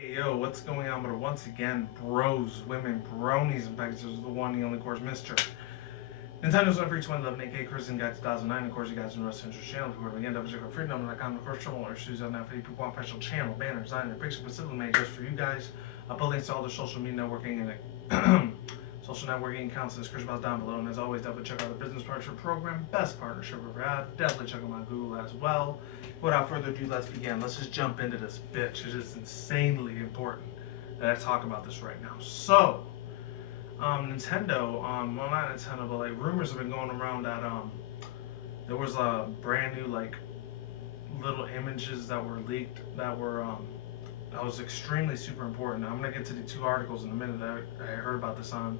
Hey yo, what's going on? But once again, bros, women, bronies, and pegasisters, the one, the only, of course, Mr. Nintendo's on free 2011 AK Crimson Guide 2009. Of course, you guys in the Rest Central channel. If you were to begin, freedom.com. Of course, trouble or issues on that for people on special channel, banner, design, and picture specifically made just for you guys. I'll put links to all the social media networking and social networking accounts in the description box down below. And as always, definitely check out the business partnership program, best partnership we've ever had. Definitely check them on Google as well. Without further ado, let's begin. Let's just jump into this bitch. It is insanely important that I talk about this right now. So, Nintendo, well, not Nintendo, but like rumors have been going around that there was a brand new like little images that were leaked that was extremely super important. I'm gonna get to the two articles in a minute that I heard about this on,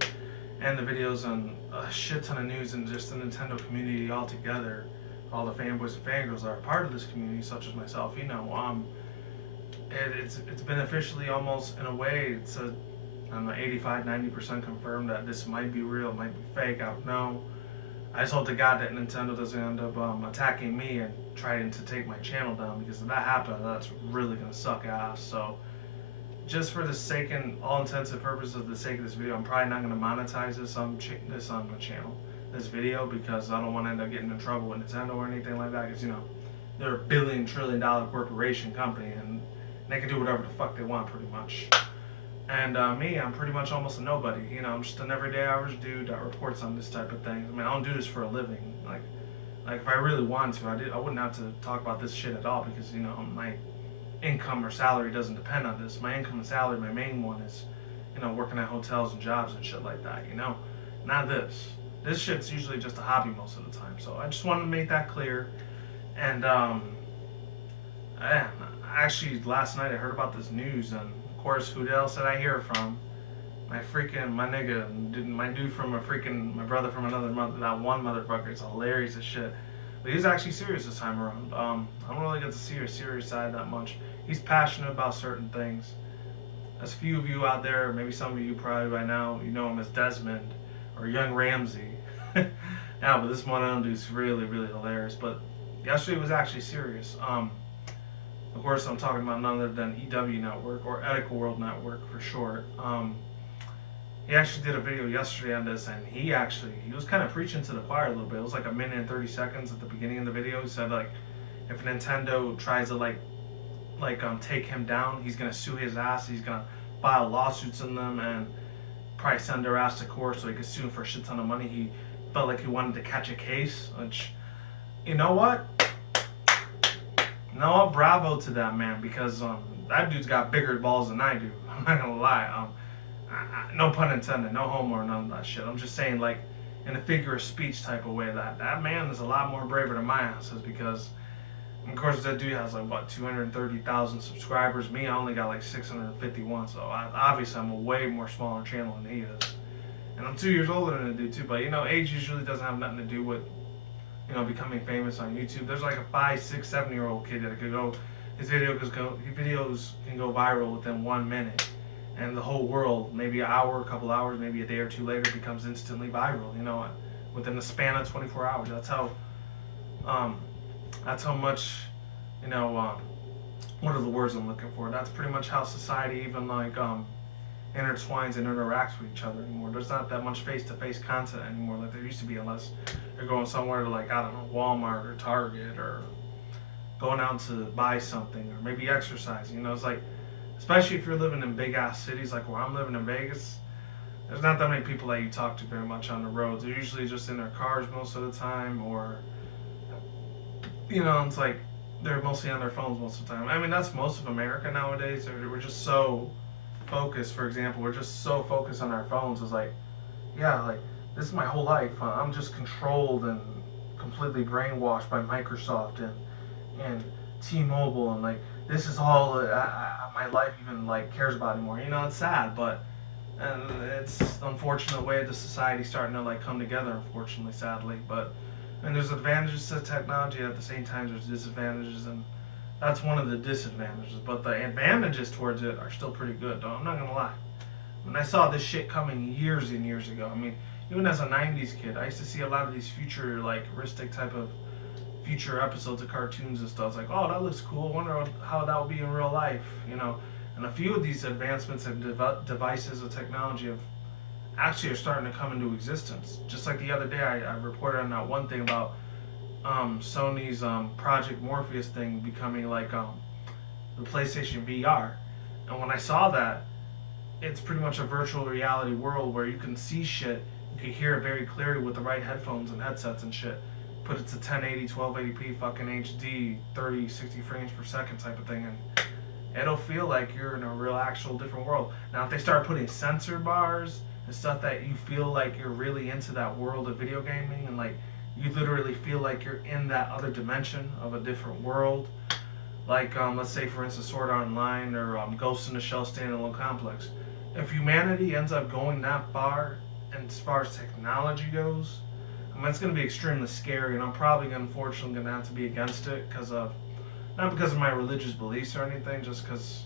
and the videos on a shit ton of news and just the Nintendo community altogether. All the fanboys and fangirls that are part of this community, such as myself, it's been officially almost in a way it's a I don't know 85-90% confirmed that this might be real, might be fake. I don't know. I just hope to God that Nintendo doesn't end up attacking me and trying to take my channel down, because if that happens, that's really gonna suck ass. So, just for the sake and all intents and purposes of the sake of this video, I'm probably not gonna monetize this on my channel, this video, because I don't want to end up getting in trouble with Nintendo or anything like that. Because they're a billion-trillion-dollar corporation company, and they can do whatever the fuck they want, pretty much. And me, I'm pretty much almost a nobody. I'm just an everyday average dude that reports on this type of thing. I mean, I don't do this for a living. Like if I really wanted to, I wouldn't have to talk about this shit at all, because my income or salary doesn't depend on this. My income and salary, my main one is, working at hotels and jobs and shit like that. Not this. This shit's usually just a hobby most of the time. So I just wanted to make that clear. And actually last night I heard about this news, and of course, who else did I hear from? My nigga, my dude from my brother from another mother. That one motherfucker is hilarious as shit. But he's actually serious this time around. I don't really get to see his serious side that much. He's passionate about certain things. As few of you out there, maybe some of you probably by now, you know him as Desmond or Young Ramsey. Yeah, but this one dude's really, really hilarious. But yesterday was actually serious. Of course, I'm talking about none other than EW Network, or Ethical World Network for short. He actually did a video yesterday on this, and he was kind of preaching to the choir a little bit. It was like a minute and 30 seconds at the beginning of the video. He said, like, if Nintendo tries to take him down, he's gonna sue his ass. He's gonna file lawsuits on them and probably send their ass to court so he could sue him for a shit ton of money. He felt like he wanted to catch a case, which, you know what? No, bravo to that man, because that dude's got bigger balls than I do. I'm not gonna lie. No pun intended, no homo or none of that shit. I'm just saying, like, in a figure of speech type of way, that man is a lot more braver than my ass is, because, of course, that dude has, like, what, 230,000 subscribers. Me, I only got, like, 651, so obviously I'm a way more smaller channel than he is. And I'm 2 years older than the dude, too, but, age usually doesn't have nothing to do with, becoming famous on YouTube. There's, like, a 5, 6, 7-year-old kid that could go, his videos can go viral within 1 minute. And the whole world, maybe an hour, a couple hours, maybe a day or two later, becomes instantly viral. Within the span of 24 hours. That's how much, what are the words I'm looking for? That's pretty much how society even intertwines and interacts with each other anymore. There's not that much face-to-face content anymore like there used to be, unless you're going somewhere to, like, I don't know, Walmart or Target, or going out to buy something, or maybe exercising. It's like, especially if you're living in big ass cities like where I'm living in Vegas, there's not that many people that you talk to very much on the roads. They're usually just in their cars most of the time, or it's like they're mostly on their phones most of the time. I mean, that's most of America nowadays. We're just so focused. For example, we're just so focused on our phones. It's like, yeah, like, this is my whole life. I'm just controlled and completely brainwashed by Microsoft and T-Mobile, and, like, this is all my life even, like, cares about anymore. It's sad, but and it's unfortunate way the society's starting to, like, come together, unfortunately, sadly. But and there's advantages to technology, at the same time there's disadvantages, and that's one of the disadvantages. But the advantages towards it are still pretty good, though. I'm not gonna lie. When I saw this shit coming years and years ago, I mean, even as a 90s kid, I used to see a lot of these futuristic type of future episodes of cartoons and stuff. It's like, oh, that looks cool. I wonder how that would be in real life. And a few of these advancements and devices of technology have actually are starting to come into existence. Just like the other day, I reported on that one thing about Sony's Project Morpheus thing becoming like the PlayStation VR. And when I saw that, it's pretty much a virtual reality world where you can see shit, you can hear it very clearly with the right headphones and headsets and shit. Put it to 1080, 1280p, fucking HD, 30, 60 frames per second type of thing, and it'll feel like you're in a real actual different world. Now if they start putting sensor bars and stuff that you feel like you're really into that world of video gaming, and like you literally feel like you're in that other dimension of a different world, like let's say for instance Sword Art Online or Ghost in the Shell Standalone Complex. If humanity ends up going that far, and as far as technology goes, I mean, it's going to be extremely scary, and I'm probably unfortunately going to have to be against it because of, not because of my religious beliefs or anything, just because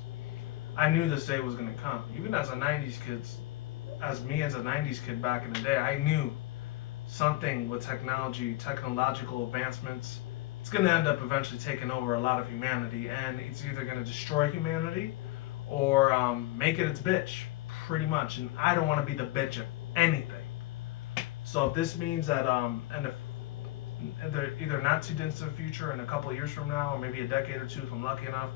I knew this day was going to come. Even as a 90s kid, as me as a 90s kid back in the day, I knew something with technology, technological advancements, it's going to end up eventually taking over a lot of humanity, and it's either going to destroy humanity or make it its bitch, pretty much. And I don't want to be the bitch of anything. So if this means that, and if either not too distant future, in a couple of years from now, or maybe a decade or two, if I'm lucky enough,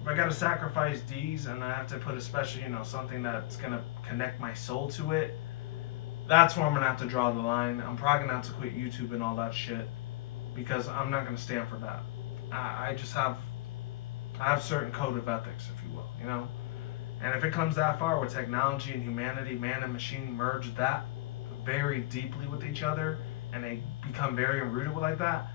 if I got to sacrifice these and I have to put especially, something that's going to connect my soul to it, that's where I'm going to have to draw the line. I'm probably going to have to quit YouTube and all that shit, because I'm not going to stand for that. I have certain code of ethics, if you will, And if it comes that far with technology and humanity, man and machine merge that very deeply with each other, and they become very rooted like that,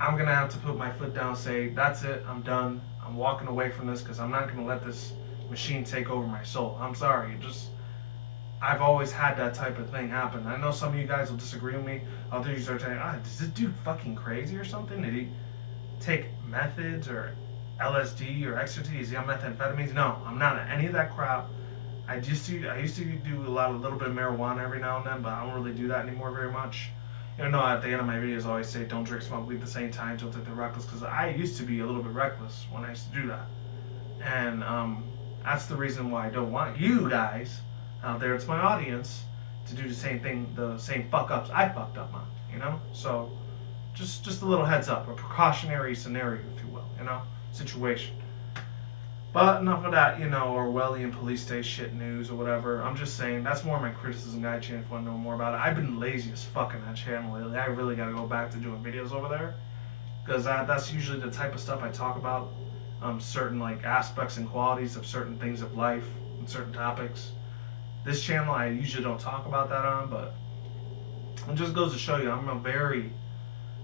I'm going to have to put my foot down and say, that's it, I'm done. I'm walking away from this because I'm not going to let this machine take over my soul. I'm sorry. I've always had that type of thing happen. I know some of you guys will disagree with me. Others are saying, is this dude fucking crazy or something? Did he take methods or LSD or ecstasy? Is he on methamphetamines? No, I'm not on any of that crap. I used to do a little bit of marijuana every now and then, but I don't really do that anymore very much. At the end of my videos, I always say don't drink, smoke weed at the same time, don't take the reckless, because I used to be a little bit reckless when I used to do that. And that's the reason why I don't want you guys out there, it's my audience, to do the same thing, the same fuck ups I fucked up on, So just a little heads up, a precautionary scenario, if you will, situation. But enough of that, Orwellian police state shit news or whatever. I'm just saying, that's more my criticism guide channel if you want to know more about it. I've been lazy as fuck on that channel lately. I really got to go back to doing videos over there, because that's usually the type of stuff I talk about, certain like aspects and qualities of certain things of life and certain topics. This channel I usually don't talk about that on, but it just goes to show you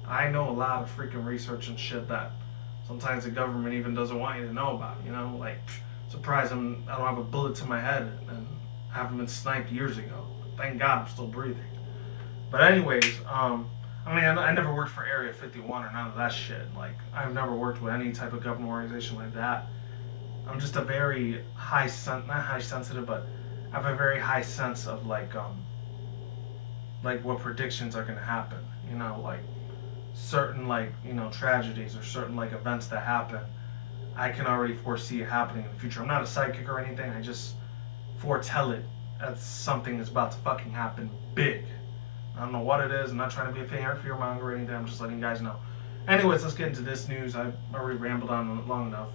I know a lot of freaking research and shit that sometimes the government even doesn't want you to know about, like, surprised I don't have a bullet to my head and haven't been sniped years ago. Thank God I'm still breathing. But anyways, I never worked for Area 51 or none of that shit. Like, I've never worked with any type of government organization like that. I'm just a very not high sensitive, but I have a very high sense of like what predictions are going to happen, like certain tragedies or certain events that happen. I can already foresee it happening in the future. I'm not a psychic or anything. I just foretell it as something that's about to fucking happen big. I don't know what it is. I'm not trying to be a fear monger or anything. I'm just letting you guys know. Anyways, let's get into this news. I've already rambled on long enough.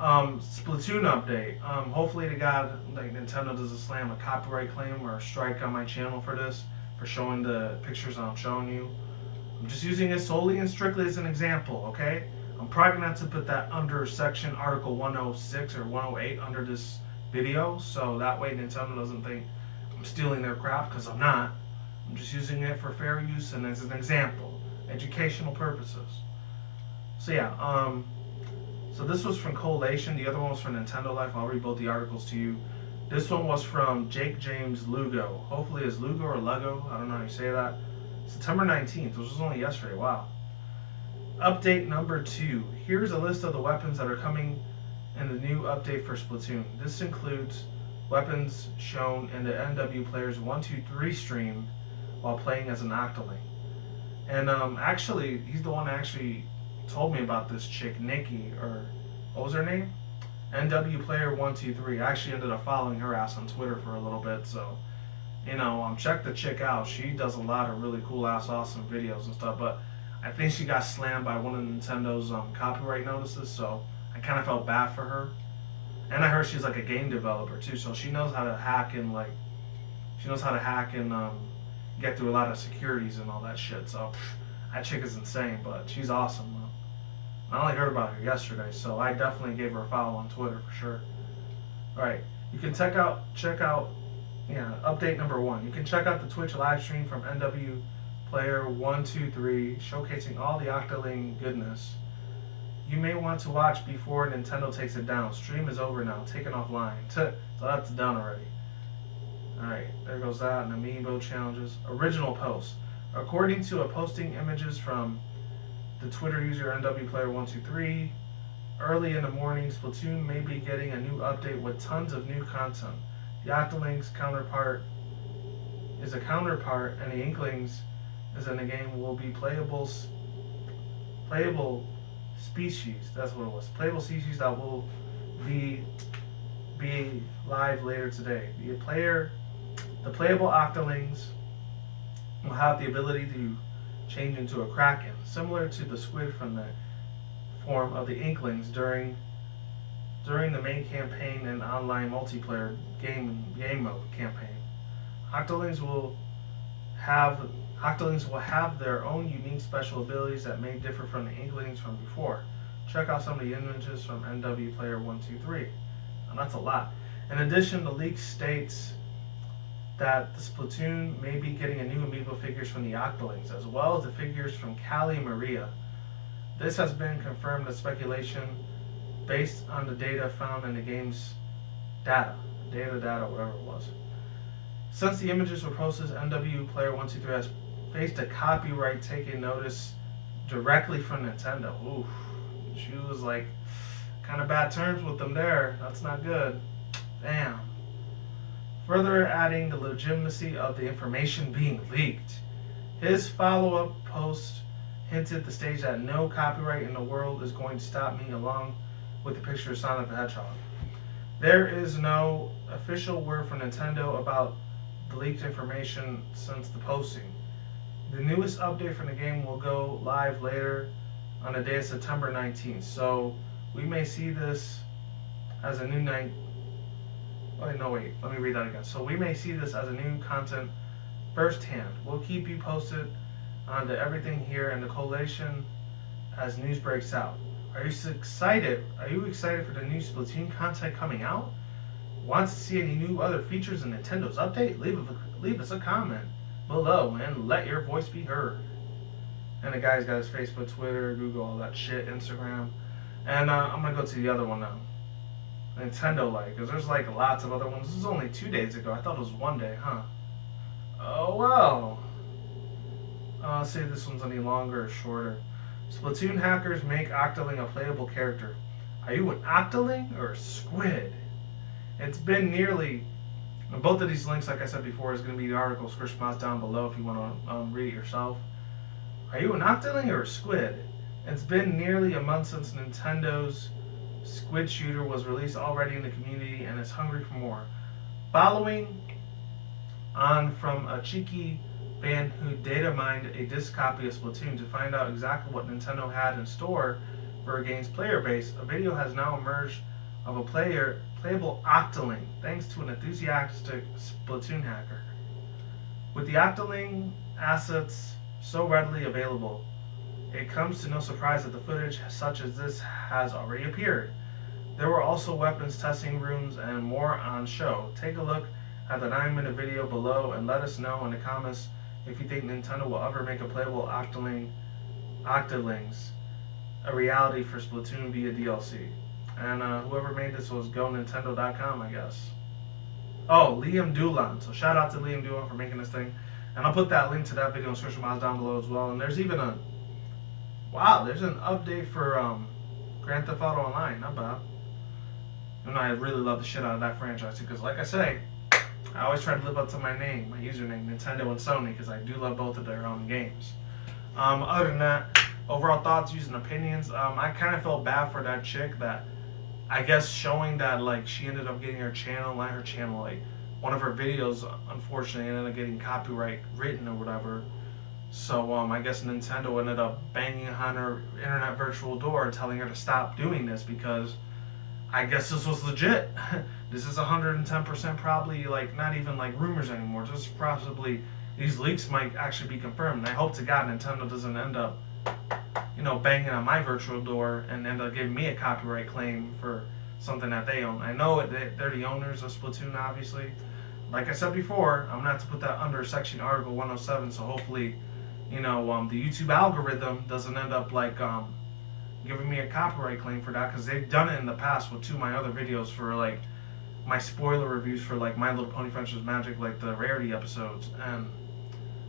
Splatoon update. Hopefully to God, Nintendo doesn't slam a copyright claim or a strike on my channel for this, for showing the pictures I'm showing you. I'm just using it solely and strictly as an example, okay? I'm probably going to have to put that under section Article 106 or 108 under this video, so that way Nintendo doesn't think I'm stealing their crap, because I'm not. I'm just using it for fair use and as an example, educational purposes. So yeah, so this was from Collation. The other one was from Nintendo Life. I'll read both the articles to you. This one was from Jake James Lugo. Hopefully it's Lugo or Lugo. I don't know how you say that. September 19th, which was only yesterday. Wow. Update number 2. Here's a list of the weapons that are coming in the new update for Splatoon. This includes weapons shown in the NW Players 123 stream while playing as an Octoling. And actually, he's the one that actually told me about this chick, Nikki, or what was her name? NW Player 123. I actually ended up following her ass on Twitter for a little bit, so check the chick out. She does a lot of really cool ass awesome videos and stuff. But I think she got slammed by one of Nintendo's copyright notices, so I kind of felt bad for her. And I heard she's like a game developer too, so she knows how to hack and get through a lot of securities and all that shit. So that chick is insane, but she's awesome. I only heard about her yesterday, so I definitely gave her a follow on Twitter for sure. All right, you can check out. Update number 1. You can check out the Twitch live stream from NW Player 123, showcasing all the Octoling goodness. You may want to watch before Nintendo takes it down. Stream is over now, taken offline. So that's done already. Alright, there goes that, and amiibo challenges. Original post. According to a posting images from the Twitter user NWPlayer123, early in the morning, Splatoon may be getting a new update with tons of new content. The Octolings counterpart, and the Inklings is in the game will be playable species. That's what it was. Playable species that will be live later today. The playable Octolings will have the ability to change into a kraken, similar to the squid from the form of the Inklings during the main campaign and online multiplayer game mode campaign. Octolings will have their own unique special abilities that may differ from the Inklings from before. Check out some of the images from NW Player 123. And that's a lot. In addition, the leak states that the Splatoon may be getting a new amiibo figures from the Octolings, as well as the figures from Callie and Maria. This has been confirmed as speculation based on the data found in the game's data, whatever it was. Since the images were posted, NW Player 123 has faced a copyright taking notice directly from Nintendo. Oof. She was like kind of bad terms with them there. That's not good. Damn. Further adding the legitimacy of the information being leaked. His follow-up post hinted the stage that no copyright in the world is going to stop me, along with the picture of Sonic the Hedgehog. There is no official word from Nintendo about the leaked information since the posting. The newest update from the game will go live later on the day of September 19th, so we may see this as a new night. Let me read that again. So we may see this as a new content firsthand. We'll keep you posted on everything here in the collation as news breaks out. Are you excited? Are you excited for the new Splatoon content coming out? Want to see any new other features in Nintendo's update? Leave us a comment below and let your voice be heard. And the guy's got his Facebook, Twitter, Google, all that shit, Instagram. And I'm going to go to the other one now. Nintendo, because there's lots of other ones. This was only 2 days ago. I thought it was 1 day, huh? Oh, well. Let's see if this one's any longer or shorter. Splatoon hackers make Octoling a playable character. Are you an Octoling or a squid? It's been nearly... Both of these links, like I said before, is going to be the articles correspondence down below if you want to read it yourself. Are you an Octoling or a squid? It's been nearly a month since Nintendo's Squid Shooter was released already in the community and is hungry for more. Following on from a cheeky fan who data mined a disc copy of Splatoon to find out exactly what Nintendo had in store for a game's player base, a video has now emerged of a playable Octoling, thanks to an enthusiastic Splatoon hacker. With the Octoling assets so readily available, it comes to no surprise that the footage such as this has already appeared. There were also weapons testing rooms and more on show. Take a look at the 9-minute video below and let us know in the comments if you think Nintendo will ever make a playable Octolings a reality for Splatoon via DLC. And whoever made this was GoNintendo.com, I guess. Oh, Liam Doolan. So shout out to Liam Doolan for making this thing. And I'll put that link to that video in the description box down below as well. And there's even there's an update for Grand Theft Auto Online. Not bad. And I really love the shit out of that franchise because, like I say, I always try to live up to my name, my username, Nintendo and Sony, because I do love both of their own games. Other than that, overall thoughts, views, and opinions. I kind of felt bad for that chick that I guess showing that like she ended up getting her channel, not her channel, like one of her videos, unfortunately ended up getting copyright written or whatever. So I guess Nintendo ended up banging on her internet virtual door, telling her to stop doing this because I guess this was legit. This is 110% probably like not even like rumors anymore. This is possibly these leaks might actually be confirmed. And I hope to God Nintendo doesn't end up, banging on my virtual door and end up giving me a copyright claim for something that they own. I know they're the owners of Splatoon, obviously. Like I said before, I'm not to put that under Section Article 107. So hopefully, the YouTube algorithm doesn't end up like giving me a copyright claim for that because they've done it in the past with two of my other videos for like my spoiler reviews for like My Little Pony Friendship's Magic, like the rarity episodes and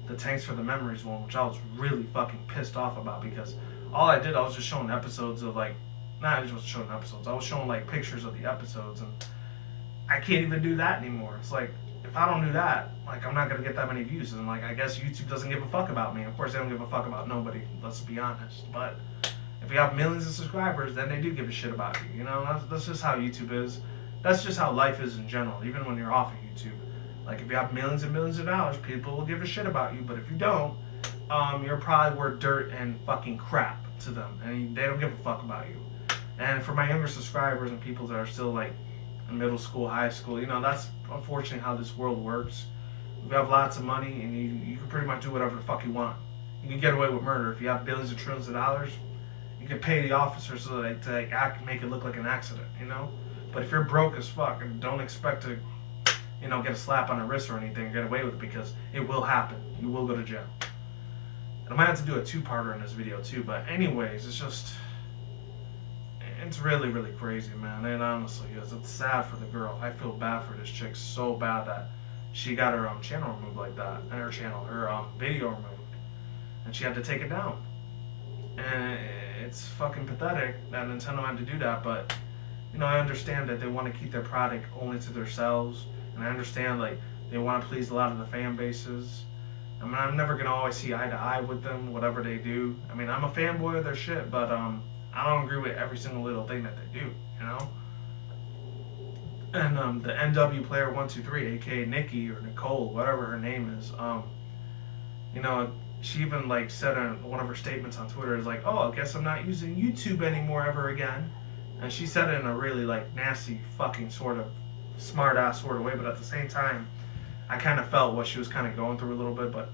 the Tanks for the Memories one, which I was really fucking pissed off about because all I did, I was just showing episodes of like, not I just showing episodes, I was showing like pictures of the episodes and I can't even do that anymore. It's like, if I don't do that, like I'm not gonna get that many views and like I guess YouTube doesn't give a fuck about me. Of course they don't give a fuck about nobody, let's be honest, but if you have millions of subscribers, then they do give a shit about you. That's just how YouTube is. That's just how life is in general, even when you're off of YouTube. Like, if you have millions and millions of dollars, people will give a shit about you. But if you don't, you're probably worth dirt and fucking crap to them. And they don't give a fuck about you. And for my younger subscribers and people that are still, like, in middle school, high school, that's unfortunately how this world works. You have lots of money, and you can pretty much do whatever the fuck you want. You can get away with murder. If you have billions and trillions of dollars, you can pay the officers so that they make it look like an accident, But if you're broke as fuck and don't expect to, get a slap on the wrist or anything, get away with it because it will happen. You will go to jail. And I might have to do a two-parter in this video too, but anyways, it's really, really crazy, man. It honestly is. It's sad for the girl. I feel bad for this chick so bad that she got her channel removed like that, and her video removed, and she had to take it down. And it's fucking pathetic that Nintendo had to do that, but I understand that they want to keep their product only to themselves, and I understand like they want to please a lot of the fan bases. I mean, I'm never gonna always see eye to eye with them, whatever they do. I mean, I'm a fanboy of their shit, but I don't agree with every single little thing that they do, And the NW Player 123, aka Nikki or Nicole, whatever her name is, she even like said in one of her statements on Twitter is like, "Oh, I guess I'm not using YouTube anymore ever again," and she said it in a really like nasty fucking sort of smart ass sort of way, but at the same time, I kind of felt what she was kind of going through a little bit. But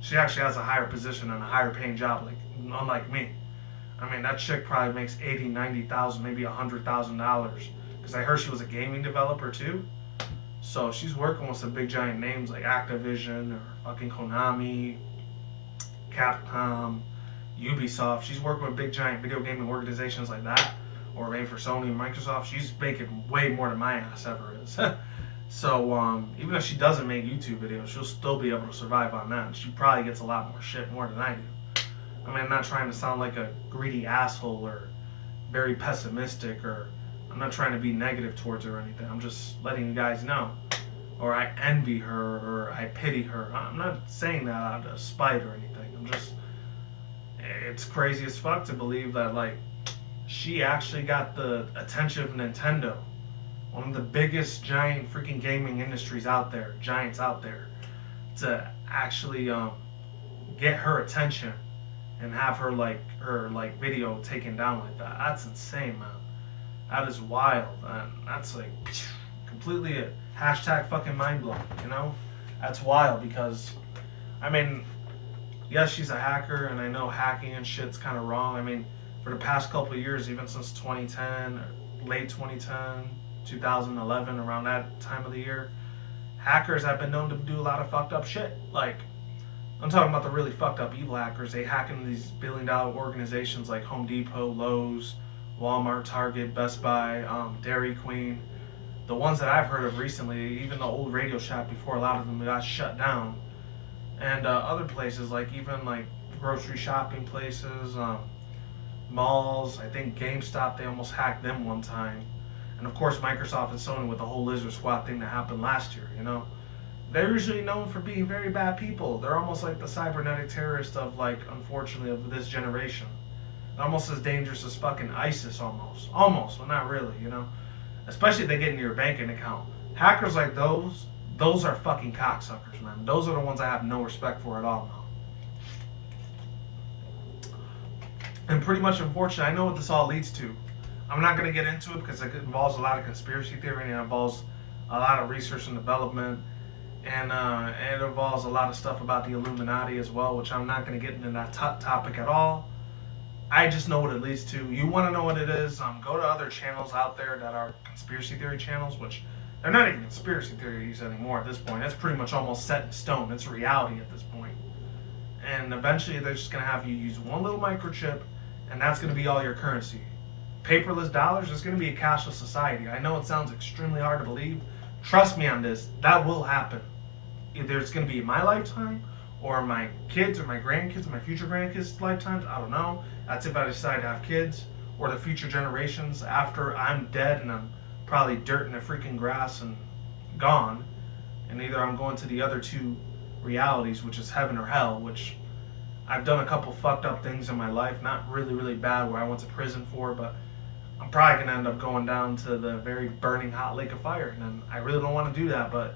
she actually has a higher position and a higher paying job, like unlike me. I mean, that chick probably makes $80,000, $90,000, maybe $100,000, because I heard she was a gaming developer too. So she's working with some big giant names like Activision or fucking Konami, Capcom, Ubisoft. She's working with big giant video gaming organizations like that, or maybe for Sony and Microsoft. She's making way more than my ass ever is. So even if she doesn't make YouTube videos, she'll still be able to survive on that. And she probably gets a lot more shit more than I do. I mean, I'm not trying to sound like a greedy asshole or very pessimistic, or I'm not trying to be negative towards her or anything. I'm just letting you guys know. Or I envy her, or I pity her. I'm not saying that out of spite or anything. It's crazy as fuck to believe that, like, she actually got the attention of Nintendo, one of the biggest giant freaking gaming industries out there, giants out there, to actually get her attention and have her video taken down like that. That's insane, man. That is wild, and that's like completely a hashtag fucking mind blowing. That's wild because, I mean, yes, she's a hacker, and I know hacking and shit's kind of wrong. I mean, for the past couple of years, even since 2010, late 2010, 2011, around that time of the year, hackers have been known to do a lot of fucked up shit. Like, I'm talking about the really fucked up evil hackers. They hack into these billion-dollar organizations like Home Depot, Lowe's, Walmart, Target, Best Buy, Dairy Queen. The ones that I've heard of recently, even the old Radio Shack before, a lot of them got shut down. And other places, like even like grocery shopping places, malls. I think GameStop, they almost hacked them one time. And of course Microsoft and Sony with the whole Lizard Squad thing that happened last year, They're usually known for being very bad people. They're almost like the cybernetic terrorist of, like, unfortunately, of this generation. almost as dangerous as fucking ISIS, almost, but not really, you know. Especially if they get into your banking account. Hackers like those are fucking cocksuckers, man. Those are the ones I have no respect for at all, now. And pretty much, unfortunately, I know what this all leads to. I'm not going to get into it because it involves a lot of conspiracy theory and it involves a lot of research and development. And it involves a lot of stuff about the Illuminati as well, which I'm not going to get into that topic at all. I just know what it leads to. You want to know what it is? Go to other channels out there that are conspiracy theory channels, which they're not even conspiracy theories anymore at this point. That's pretty much almost set in stone. It's reality at this point. And eventually they're just going to have you use one little microchip, and that's going to be all your currency. Paperless dollars is going to be a cashless society. I know it sounds extremely hard to believe. Trust me on this. That will happen. Either it's going to be in my lifetime, or my kids, or my grandkids, or my future grandkids' lifetimes. I don't know. That's if I decide to have kids, or the future generations after I'm dead and I'm probably dirt in the freaking grass and gone. And either I'm going to the other two realities, which is heaven or hell, which I've done a couple fucked up things in my life. Not really, really bad where I went to prison for, but I'm probably going to end up going down to the very burning hot lake of fire. And I really don't want to do that, but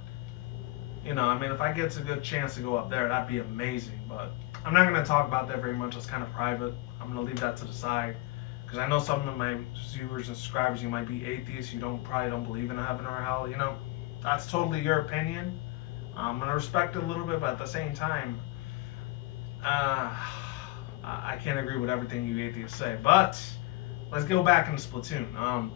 you know, I mean, if I get a good chance to go up there, that'd be amazing. But I'm not going to talk about that very much. It's kind of private. I'm going to leave that to the side. Because I know some of my viewers and subscribers, you might be atheists. You probably don't believe in a heaven or a hell. You know, that's totally your opinion. I'm going to respect it a little bit, but at the same time, I can't agree with everything you atheists say. But let's go back into Splatoon.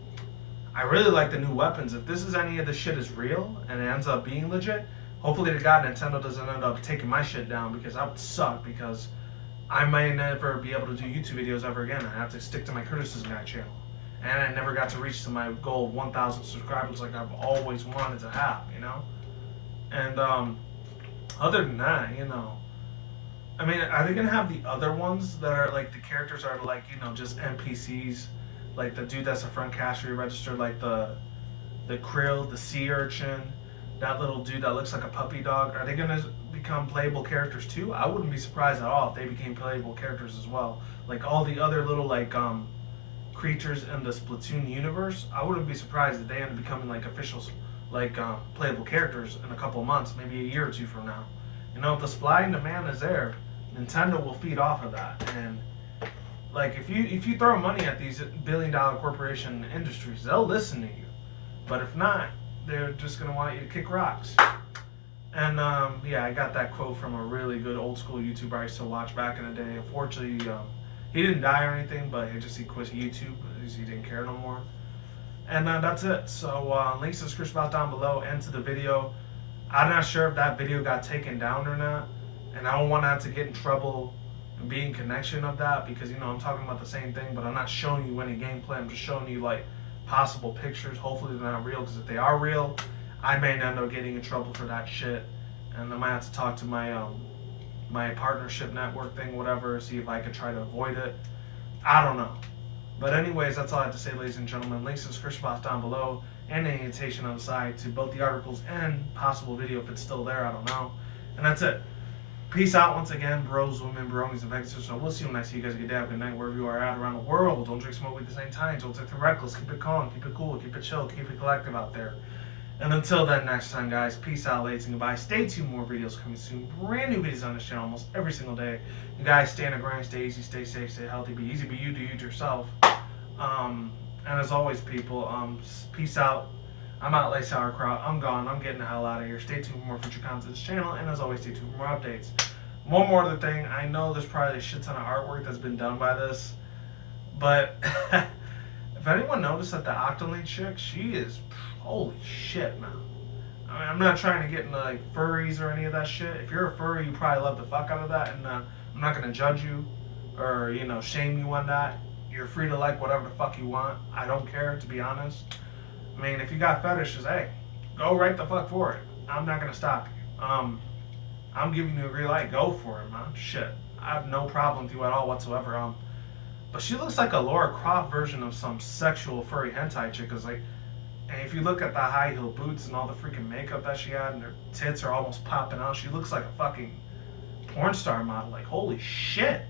I really like the new weapons. If this is any of the shit is real and it ends up being legit, hopefully to God Nintendo doesn't end up taking my shit down, because that would suck, because I might never be able to do YouTube videos ever again. I have to stick to my criticism guy channel. And I never got to reach to my goal of 1,000 subscribers like I've always wanted to have, you know? And other than that, you know, I mean, are they going to have the other ones that are like the characters are like, you know, just NPCs? Like the dude that's a front cash register, like the krill, the sea urchin, that little dude that looks like a puppy dog. Are they going to become playable characters too? I wouldn't be surprised at all if they became playable characters as well. Like all the other little like creatures in the Splatoon universe, I wouldn't be surprised if they end up becoming like official like playable characters in a couple of months, maybe a year or two from now. You know, if the supply and demand is there, Nintendo will feed off of that. And like if you throw money at these billion-dollar corporation industries, they'll listen to you. But if not, they're just gonna want you to kick rocks. And yeah, I got that quote from a really good old school YouTuber I used to watch back in the day. Unfortunately, he didn't die or anything, but he quit YouTube because he didn't care no more. And that's it. So links to the description box down below and to the video. I'm not sure if that video got taken down or not, and I don't want that to get in trouble and be in connection of that, because you know I'm talking about the same thing, but I'm not showing you any gameplay. I'm just showing you like possible pictures. Hopefully they're not real, because if they are real, I may end up getting in trouble for that shit, and I might have to talk to my my partnership network thing, whatever, see if I could try to avoid it. I don't know. But anyways, that's all I have to say, ladies and gentlemen. Links to the description box down below, and an annotation on the side to both the articles and possible video if it's still there. I don't know. And that's it. Peace out once again, bros, women, bronies, and pegasisters. So we'll see you when I see you guys. Good day, good night, wherever you are at around the world. Don't drink smoke at the same time. Don't take the reckless. Keep it calm. Keep it cool. Keep it chill. Keep it collective out there. And until then, next time, guys, peace out, ladies, and goodbye. Stay tuned, more videos coming soon. Brand new videos on this channel almost every single day. You guys, stay on the grind, stay easy, stay safe, stay healthy, be easy, be you, do you yourself. And as always, people, peace out. I'm out like sauerkraut. I'm gone. I'm getting the hell out of here. Stay tuned for more future content on this channel, and as always, stay tuned for more updates. One more other thing. I know there's probably a shit ton of artwork that's been done by this, but if anyone noticed that the Octolings chick, she is, holy shit, man. I mean, I'm not trying to get into like furries or any of that shit. If you're a furry, you probably love the fuck out of that, and I'm not gonna judge you or, you know, shame you on that. You're free to like whatever the fuck you want. I don't care, to be honest. I mean, if you got fetishes, hey, go right the fuck for it. I'm not gonna stop you. I'm giving you a green light. Go for it, man. Shit, I have no problem with you at all whatsoever. But she looks like a Laura Croft version of some sexual furry hentai chick. Cause like, and if you look at the high heel boots and all the freaking makeup that she had, and her tits are almost popping out, she looks like a fucking porn star model. Like, holy shit.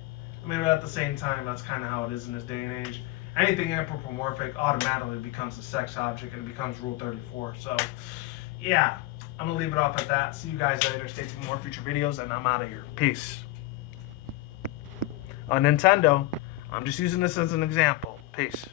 I mean, but at the same time, that's kind of how it is in this day and age. Anything anthropomorphic automatically becomes a sex object and it becomes Rule 34. So, yeah, I'm going to leave it off at that. See you guys later. Stay tuned for more future videos, and I'm out of here. Peace. On Nintendo, I'm just using this as an example. Peace.